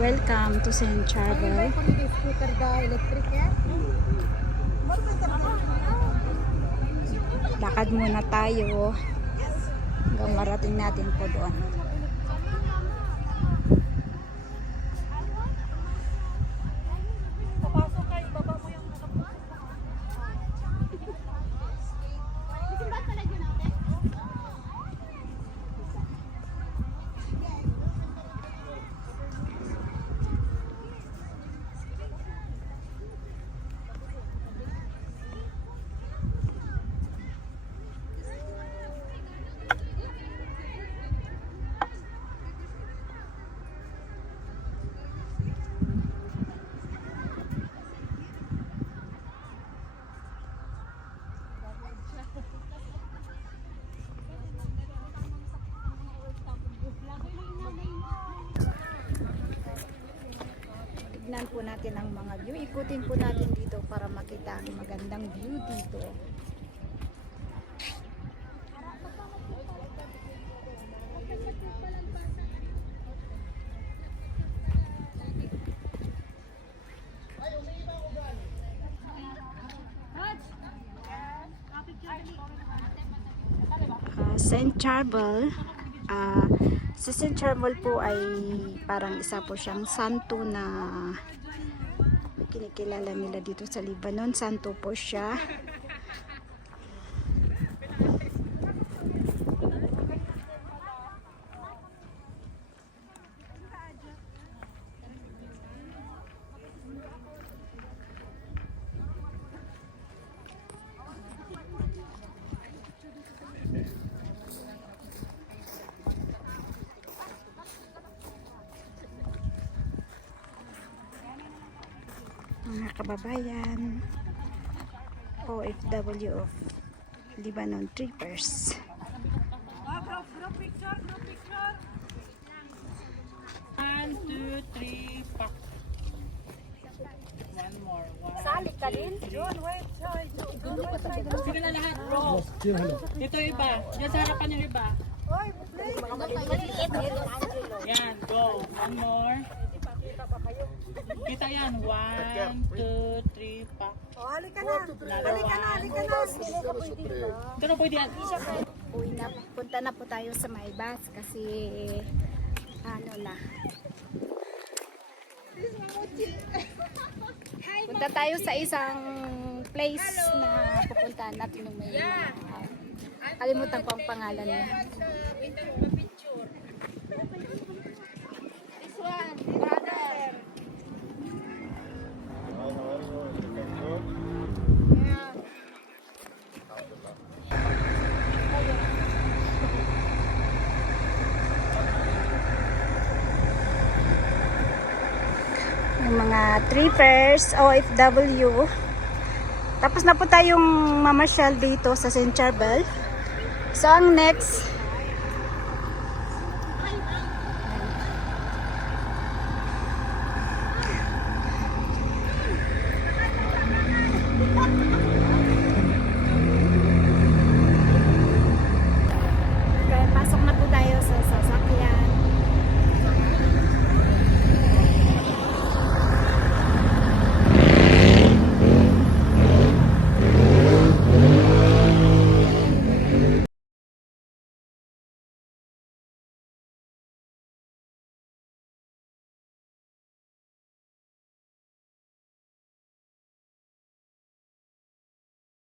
Welcome to St. Charbel. Lakad muna tayo hanggang marating natin po doon. Tignan po natin ang mga view. Ikutin po natin dito para makita ang magandang view dito. St. Charbel. Si St. Charbel po ay parang isa po siyang santo na kinikilala nila dito sa Lebanon. Santo po siya. Mga kababayan, OFW of Lebanon Trippers. Group picture. 1, 2, 3, pak. One more. Sali ka din? John, wait. Sige na lahat, bro. Ito iba. Diyan sa harapan yung iba. Yan, go. One more. Kita yan. 1, 2, 3, pak. Halika na. Ito na pwede yan. Uwi na, punta na po tayo sa may bus kasi ano na. Punta tayo sa isang place na pupuntahan natin ng may kalimutan ko ang pangalan niya. This one, brother. Yung mga trippers, OFW. Tapos na po tayong mamasyal dito sa St. Charbel. So ang next